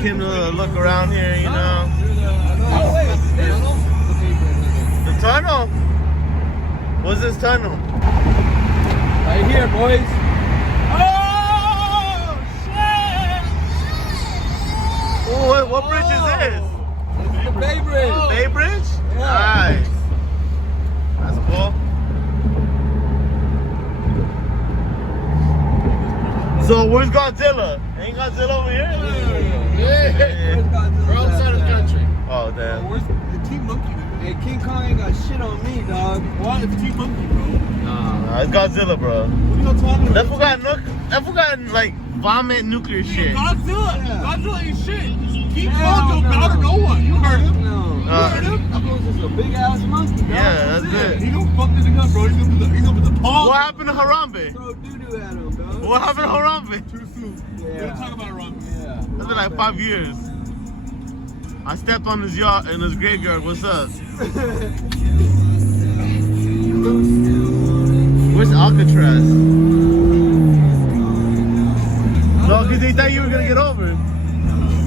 came to look around here, you know. Oh, wait. The tunnel? What's this tunnel? Right here, boys. Oh, shit! Oh, what bridge is this? This is the Bay Bridge. Bay Bridge? Yeah. Nice. That's cool. So where's Godzilla? Ain't Godzilla over here? Yeah. We're outside of the country. Oh, damn. Where's the Team Monkey? Hey, King Kong ain't got shit on me, dog. Why? It's Team Monkey, bro. Nah, it's Godzilla, bro. What are you talking about? That fool got like vomit nuclear shit. Godzilla. Yeah. Godzilla ain't shit. King Hell Kong don't no. bother no one. You heard him. No. You heard him? That was just a big ass monkey, dog. Yeah, that's it. He don't fuck this thing up, bro. He's gonna put the paw. What happened to Harambe? Throw doo-doo at him, dog. What happened to Harambe? Too soon. Yeah. We don't talk about it, Ron. Yeah. That's been like 5 years. I stepped on his yacht in his graveyard. What's up? Where's Alcatraz? No, because they thought you were gonna get over.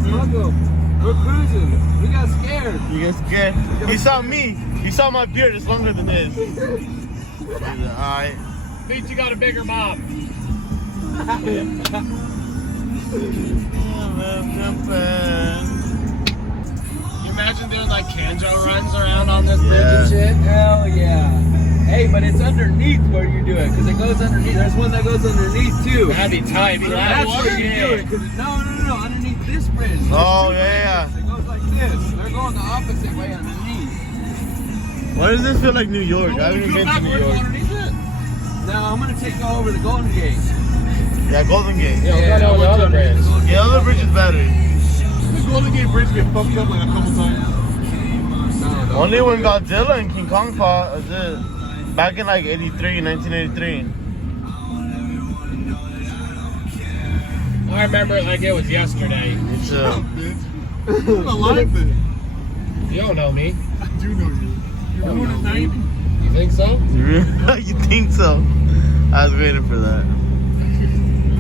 Fuck 'em. We're cruising. We got scared. You get scared. He saw me. He saw my beard. It's longer than his. He's like, alright. Means you got a bigger mom. You imagine doing like Kanjo runs around on this bridge Yeah. and shit? Hell yeah. Hey, but it's underneath where you do it, because it goes underneath. There's one that goes underneath too. That'd be tight. Be That's like, where you do it. 'Cause no, underneath this bridge. Oh, yeah. It goes like this. They're going the opposite way underneath. Why does this feel like New York? I haven't even been to New York. underneath it. Now I'm gonna take you over the Golden Gate. Yeah, Golden Gate. Yeah, Yeah, we'll go I to the want other to- bridge. Yeah, the other bridge is better. The Golden Gate Bridge get fucked up like a couple times. No, Only when Godzilla and King Kong fought, was it? Back in like 1983. I remember it like it was yesterday. It's I'm alive then. You don't know me. I do know you. You know his name? You think so? you think so? I was waiting for that.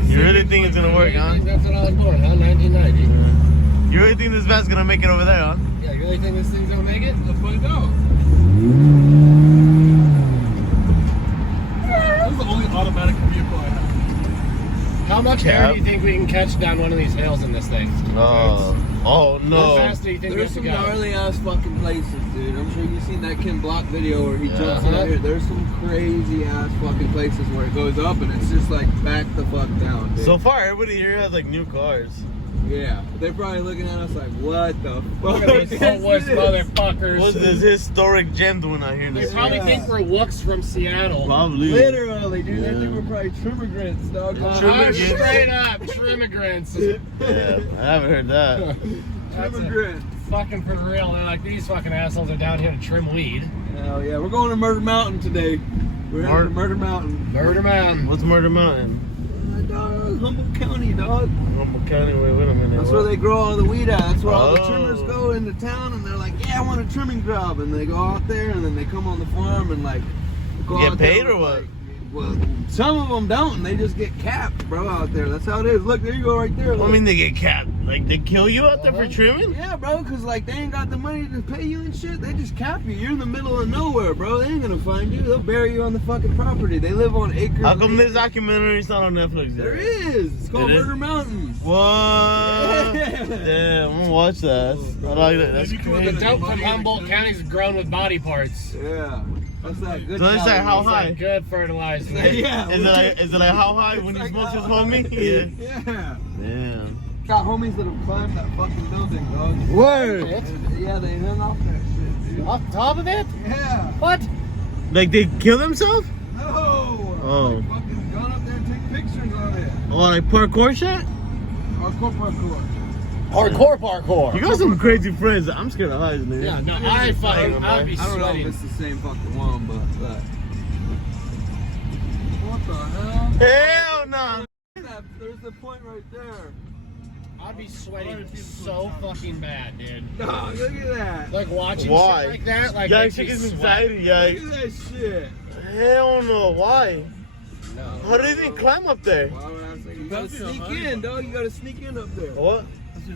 You really think it's gonna work, huh? That's when I was born, huh? 1990. You really think this van's gonna make it over there, huh? Yeah, you really think this thing's gonna make it? Let's find out. This is the only automatic vehicle I have. How much air do you think we can catch down one of these hills in this thing? Oh How no. fast do you think we There's have to some go? gnarly ass fucking places, dude. I'm sure you've seen that Kim Block video where he jumps Yeah. out here. There's some crazy ass fucking places where it goes up and it's just like back the fuck down, dude. So far, everybody here has like new cars. Yeah, they're probably looking at us like, what the Look fuck? at these Slowboyz is motherfuckers. What's this historic gem doing out here in the They street? probably think we're Wooks from Seattle. Probably. Literally, dude. They Yeah. think we're probably trimmigrants, dog. Trimmigrants. Straight up, trimmigrants. Yeah, I haven't heard that. That's Trimmigrants. fucking for real. They're like, these fucking assholes are down here to trim weed. Hell yeah, we're going to Murder Mountain today. We're heading to Murder Mountain. Murder Mountain. What's Murder Mountain? Dog, Humboldt County, dog. Humboldt County. Wait a minute. That's where they grow all the weed at. That's where all the Oh. trimmers go into town, and they're like, "Yeah, I want a trimming job," and they go out there, and then they come on the farm and like go Get out there paid or with, what? like, well, some of them don't, and they just get capped, bro, out there. That's how it is. Look, there you go, right there. What do Look. you mean they get capped? Like they kill you out there for trimming? Yeah, bro, cause like they ain't got the money to pay you and shit. They just cap you. You're in the middle of nowhere, bro. They ain't gonna find you. They'll bury you on the fucking property. They live on acres. How and come this acres. documentary's not on Netflix yet? There is. It's called It is? Murder Mountain. What? Yeah. Damn, I'm gonna watch that. I like that. That's The crazy. dope from Humboldt County is grown with body parts. Yeah. That's that good. So it's like how quality. high? It's good fertilizer. Yeah. Is it like how high when you It's smoke like his how homie? high. Yeah. Yeah. Damn. Got homies that have climbed that fucking building, dog. Word. Yeah, they hung off that shit, dude. Off the top of it? Yeah. What? Like they kill themselves? No. Oh. They fucking gone up there and take pictures of it. Oh, like parkour shit? Parkour. Parkour. You got some crazy friends. I'm scared of heights, nigga. Yeah, no, I'd be I don't sweating. know if it's the same fucking one, but. What the hell? Hell no. There's the point right there. I'd be sweating so fucking bad, dude. Dog, look at that. Like watching Why? shit like that, like Yeah, makes it me gives me sweat. anxiety, yeah. Look at that shit. Hell no. Why? No. How do they even climb up there? Why would I say you gotta sneak in, dog? You gotta sneak in up there. What? That's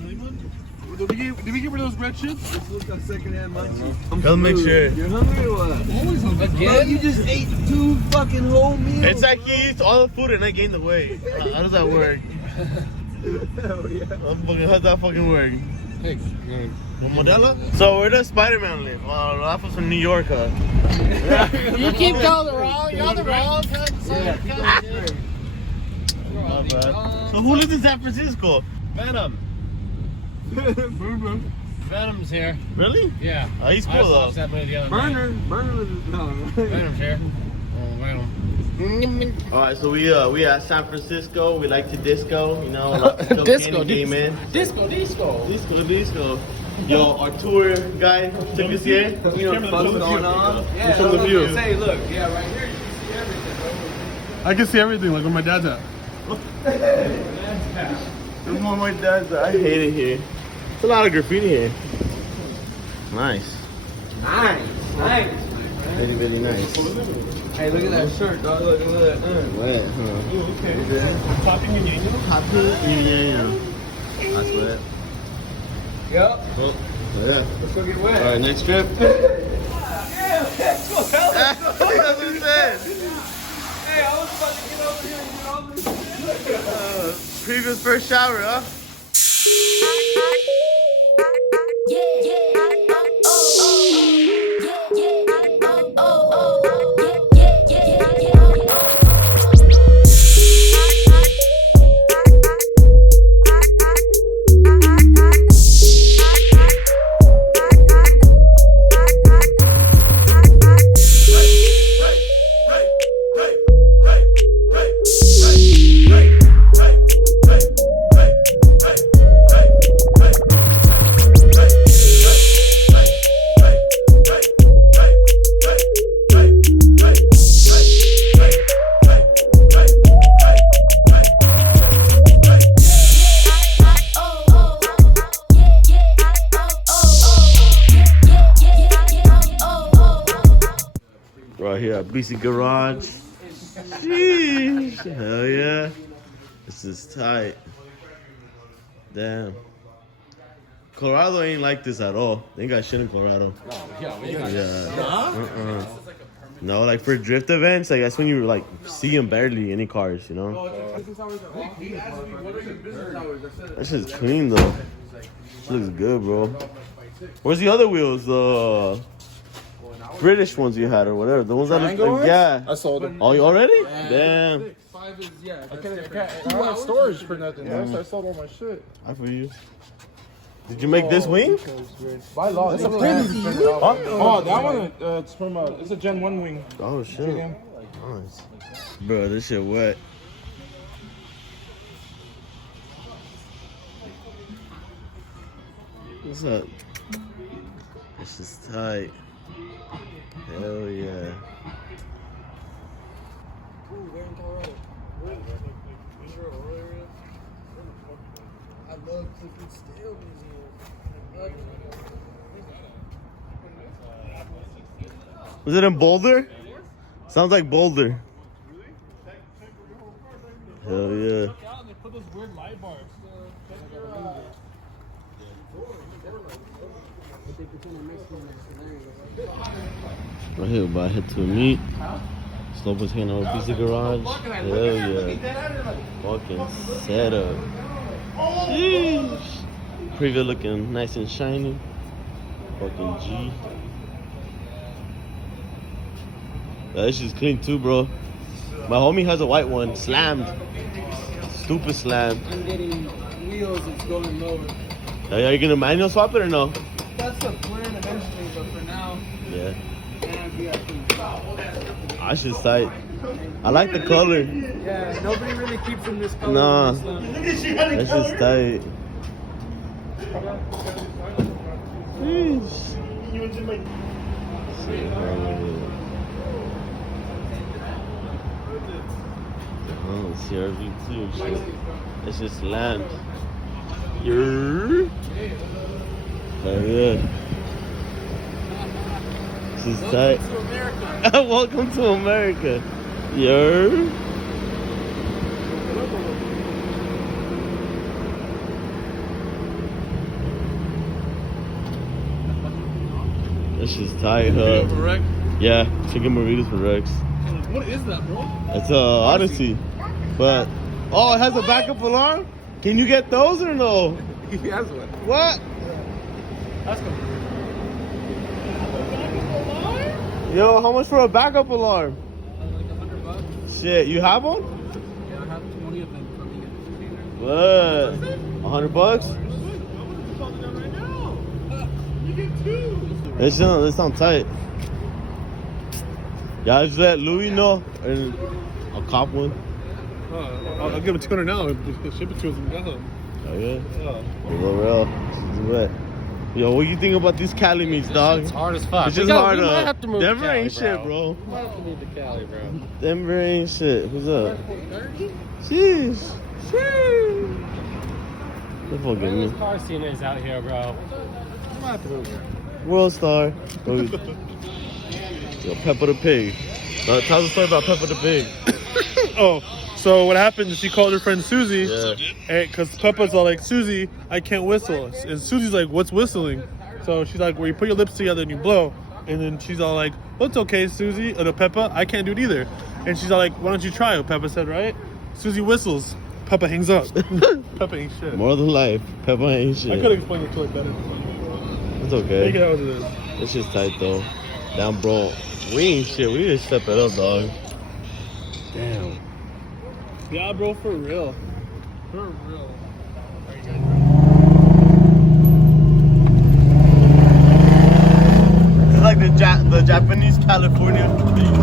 Did we get rid of those red shits? This looks like secondhand munchies. Let's make sure. You're hungry or what? Always hungry. Bro, you just ate 2 fucking whole meals. It's like he eats all the food and I gain the weight. How does that work? Hell yeah. How's that fucking work? Hey, Modelo? So where does Spider-Man live? Ralph was from New York, huh? you keep calling the wrong. You're the wrong. Not bad. So who lives in San Francisco? Venom. Venom's here. Really? Yeah. Oh, he's I cool just though. watched that movie the other night. Burner is no. Venom's here. Oh, Venom. Alright, so we at San Francisco. We like to disco, you know. Disco. Yo, our tour guy took us here. You know what's going on? Yeah, From the view. Say, look, yeah, right here you can see everything, bro. I can see everything, like where my dad's at. This is one of my dad's. I hate it here. It's a lot of graffiti here. Nice. Nice, my friend. Very, very nice. Hey, look at that shirt, dog. Look at that. Wet, huh? Okay. Happy New Year. That's wet. Yep. Oh, yeah. Let's go get wet. Alright, next trip. Yeah, let's go. That's what he said. Hey, I was about to get over here and get all this shit. Previous first shower, huh? Right here at BC Garage. Sheesh. Hell yeah. This is tight. Damn. Colorado ain't like this at all. They ain't got shit in Colorado. Yeah. No, like for drift events, like that's when you like see them barely any cars, you know? That shit's clean though. This looks good, bro. Where's the other wheels? The British ones you had or whatever. The ones that look like, yeah. I sold them. Oh, you already? Damn. 5 is, yeah. I don't have storage for nothing. So I sold all my shit. I feel you. Did you make this wing? By law, that's a crazy. Oh, that one. It's from it's a Gen 1 wing. Oh shit. Nice. Bro, this shit wet. What's up? This is tight. Hell yeah. I love Clifford Steel Museum. Was it in Boulder? Sounds like Boulder. Hell yeah. They put those weird light bars. Right here, about to head to a meet. Slowboyz hanging out with BC Garage. Hell yeah. Fucking setup. Sheesh. Preview looking nice and shiny. Fucking G. Yeah, this shit's clean too, bro. My homie has a white one, slammed. Stupid slammed. I'm getting wheels, it's going lower. Are you gonna manual swap it or no? That's the plan eventually, but for now, Yeah. we have to. I should tight. I like the color. Yeah, nobody really keeps them this color. Nah. This stuff. That's just tight. Sheesh. Oh, CRV too. Shit. It's just land. Yeah. Oh yeah. This is tight. Welcome to America. Yeah. This shit's tight, huh? For Rex? Yeah, chicken burritos for Rex. What is that, bro? It's Odyssey. But, oh, it has a backup alarm? Can you get those or no? He has one. What? That's cool. Yo, how much for a backup alarm? Like $100. Shit, you have one? Yeah, I have 20 of them from the What? $100? They sound tight. Yeah, just let Louis know and I'll cop one. I'll give him 200 now and ship it to us and get him. Oh yeah? Real. Do it. Yo, what you think about these Cali meats, dog? It's hard as fuck. It's just hard. We might have to move to Denver Cali, ain't shit, bro. We might have to move to Cali, bro. Denver ain't shit. What's up? Sheesh. They're fucking me. This car scene is out here, bro. We might have to move here. World star. Yo, Peppa the Pig. Tell the story about Peppa the Pig. Oh, so what happened is she called her friend Susie, Yeah. because Peppa's all like, Susie, I can't whistle. And Susie's like, what's whistling? So she's like, where you put your lips together and you blow. And then she's all like, well, it's okay, Susie. No, Peppa, I can't do it either. And she's all like, why don't you try it? Peppa said, right? Susie whistles. Peppa hangs up. Peppa ain't shit. More than life. Peppa ain't shit. I could explain it to it better. It's okay. Take it as it is. It's just tight though. Damn, bro. We ain't shit. We need to step it up, dog. Damn. Yeah, bro, for real. For real. It's like the Japanese California video.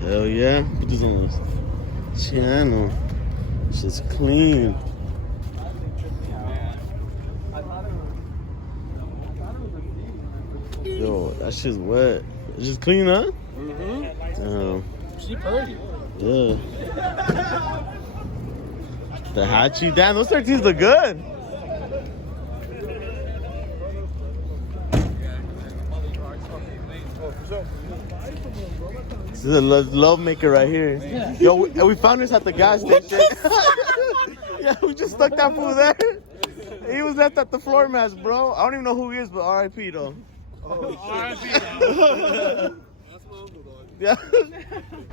Hell yeah. Put this on this channel. It's just clean. Yo, that shit's wet. It's just clean, huh? She pretty. Yeah. The Hachi. Damn, those 13s look good. This is a love maker right here. Yo, we found this at the gas station. Yeah, we just stuck that fool there. He was left at the floor mats, bro. I don't even know who he is, but RIP though. RIP though. That's my uncle though. Yeah.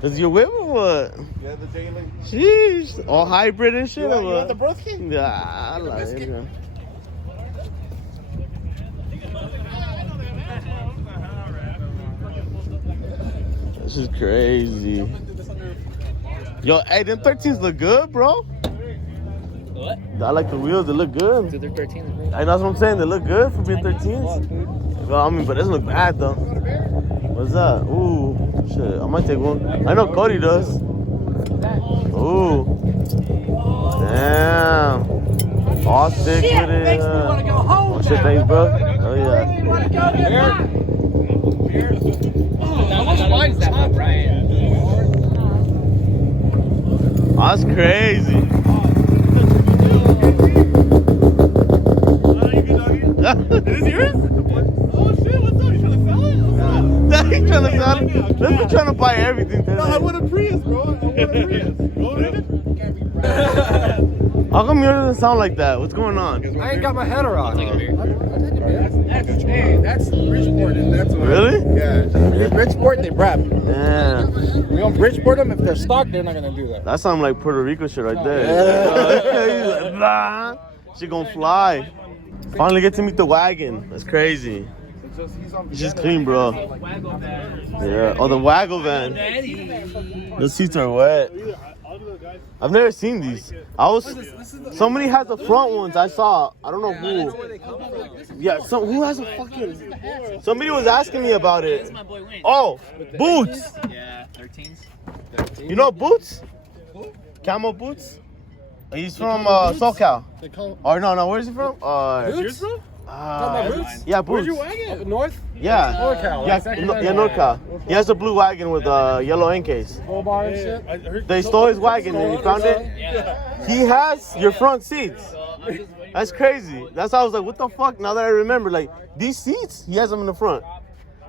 Is your whip or what? Yeah, the Jalen. Sheesh. All hybrid and shit. You or want the what? broski? Yeah, I like it. Yeah. This is crazy. Yo, hey, them 13s look good, bro. What? I like the wheels. They look good. Dude, they're 13s, bro. Hey, that's what I'm saying. They look good for being 13s. Well, I mean, but it doesn't look bad, though. What's that? Ooh, shit. I might take one. I know Cody does. Ooh. Damn. All sick with it. Oh, shit, thanks, bro. Oh, yeah. How much wine is that for Brian? That's crazy. Is this yours? Oh shit, what's up? You trying to sell it? He's trying to sell it. Let's be trying to buy everything today. No, I want a Prius, bro. I want a Prius. Go ahead. How come yours doesn't sound like that? What's going on? I ain't got my header on. Take a beer. Hey, that's Bridgeport, and that's what. Really? Yeah. Bridgeport, they rap. Yeah. We don't Bridgeport them. If they're stock, they're not gonna do that. That sounds like Puerto Rico shit right there. He's like, nah. She gonna fly. Finally get to meet the wagon. That's crazy. It's just clean, bro. Yeah. Oh, the waggle van. The seats are wet. I've never seen these. Somebody has the front ones. I saw. I don't know who. Yeah. Who has a fucking? Somebody was asking me about it. Oh, Boots. Yeah, 13s. You know Boots? Camo Boots? He's from SoCal. Or no, where's he from? Yours, bro? Yeah, Boots. Where's your wagon? Up north? Yeah. NorCal. Yeah, NorCal. He has a blue wagon with yellow end case. Full bar and shit. I heard They stole his wagon and he found it. He has your front seats. That's crazy. That's how I was like, what the fuck? Now that I remember, like, these seats, he has them in the front.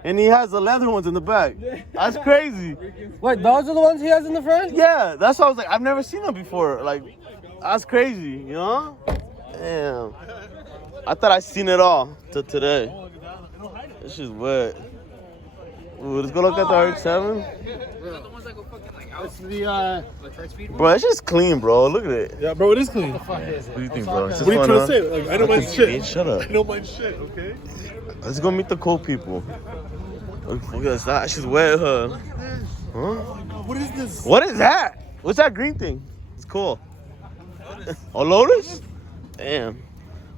And he has the leather ones in the back. That's crazy. Wait, those are the ones he has in the front? Yeah, that's why I was like, I've never seen them before. Like, that's crazy, you know? Damn. I thought I seen it all till today. This shit's wet. Ooh, let's go look at the RX-7. It's the Bro, it's just clean, bro. Look at it. Yeah, bro, it is clean. What do you think, bro? Is this What are you fun, trying huh? to say? Like, I know my shit. Shut up. I know my shit, okay? Let's go meet the cool people. Look at that. She's wet, huh? Huh? What is this? What is that? What's that green thing? It's cool. A Lotus? Damn.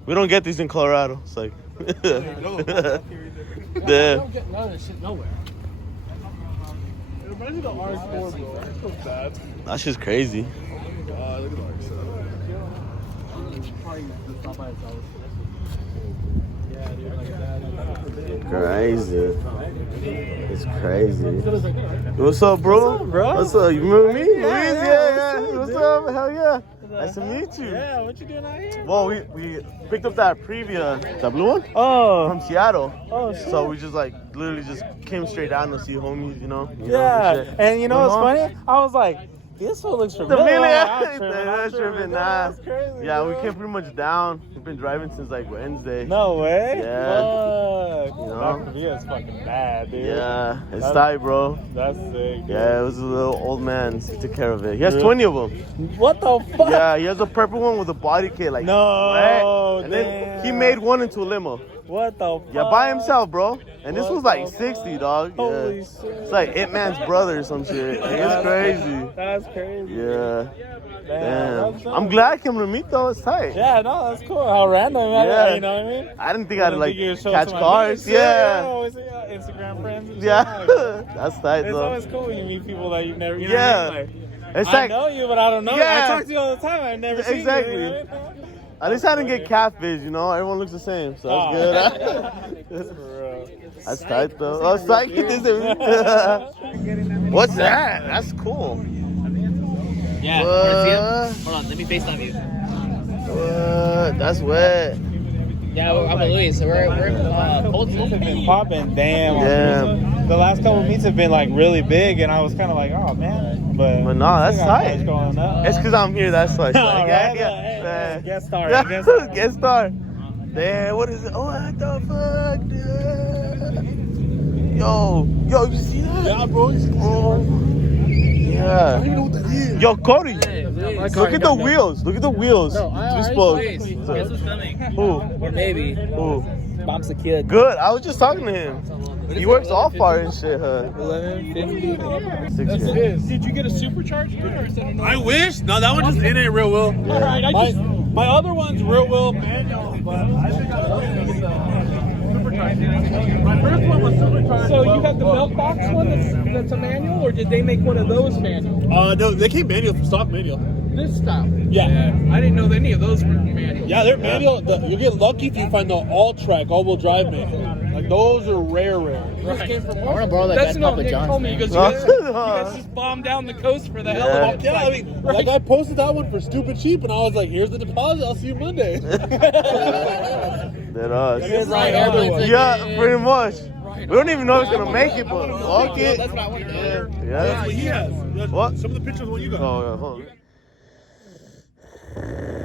We don't get these in Colorado. It's like, don't get none of this shit nowhere. It reminds me of the RX-4, bro. It's so bad. that's just crazy. Look at the RX-7. Crazy. It's crazy. What's up, bro? What's up? You remember me? Yeah. What's up? Hell yeah. Nice to meet you. Yeah, what you doing out here? Well, we picked up that Previa, that blue one, Oh, from Seattle. oh, shit. So we just like literally just came straight down to see homies, you know. Yeah, and you know what's Uh-huh. funny? I was like, this one looks The familiar. million. I'm That's tripping, nah. That's crazy. Yeah, we bro. came pretty much down. We've been driving since like Wednesday. No way. Yeah. Fuck. You know? That Korea is fucking bad, dude. Yeah, it's That's- tight, bro. That's sick. Dude. Yeah, it was a little old man. He took care of it. He has Really? 20 of them. What the fuck? Yeah, he has a purple one with a body kit, like No, right? And then he damn. made one into a limo. What the fuck? Yeah, by himself, bro. And this What was like the 60, fuck? dog. Yeah. Holy shit. It's like It Man's brother or some shit. Like, it's crazy. That's crazy. Yeah. Damn. that's I'm glad I came to meet though. It's tight. Yeah, no, that's cool. How random, man. Yeah. You know what I mean? I didn't think I'd like You show catch some cars. ideas. Yeah. Always, Instagram friends. And Yeah. shit, like, That's tight it's though. always cool when you meet people that you've never, you know Yeah. what I mean? It's I like know you, but I don't know. Yeah. I talk to you all the time. I've never seen Exactly. you. You know what I mean? at least I didn't get catfish, you know. Everyone looks the same, so that's good. For real. That's tight though. Oh, psych. What's that? That's cool. Yeah, What? wanna see him? Hold on, let me FaceTime you. What? That's wet. Yeah, I'm with Louis, so we're cold. Meets have been popping, damn. Yeah. The last couple meets have been like really big, and I was kind of like, oh man. But no, that's still got tight. much going up. It's because I'm here, that's why. All right, Yeah. guest star. Yeah, Guest star. guest star. Damn, what is it? Oh, what the fuck, dude? Yo, you see that? Yeah, bro. Yeah. I don't know what that is. Yo, Cody, Hey, look at the wheels. Look at the wheels. No, I spoke. Guess who's coming? Who? Or maybe. Who? Bob's the kid. Good. I was just talking to him. He works all far and shit, huh? 11:50. 6 That's years. it. Did you get a supercharged car or is that a I wish. No, that one just it ain't real will. All right, my other one's real will manual, but I think I supercharged. My first one was supercharged. So you have the belt box one that's a manual, or did they make one of those manual? No, they came manual from stock manual. This style. Yeah. I didn't know that any of those were manual. Yeah, they're manual. You get lucky if you find the all-track, all-wheel drive manual. Like those are rare. Right. I want to borrow that That's guy's not Papa Nick John's. told me. He man. goes, you guys just bombed down the coast for the hell of it. Yeah, I mean, like I posted that one for stupid cheap, and I was like, "Here's the deposit. I'll see you Monday." That us. It's like everyone's Yeah, pretty much. We don't even know if it's gonna make it, but fuck it. That's what I want to hear. Yeah. That's what he has. What? Some of the pictures of what you got. Oh, yeah, hold on.